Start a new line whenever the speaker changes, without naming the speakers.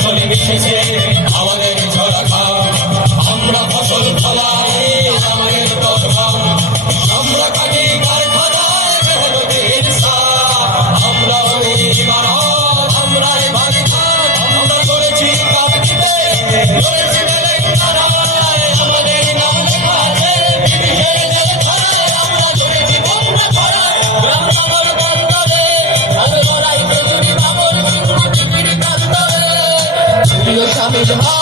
ঝড়
আমাদের
your time is hard.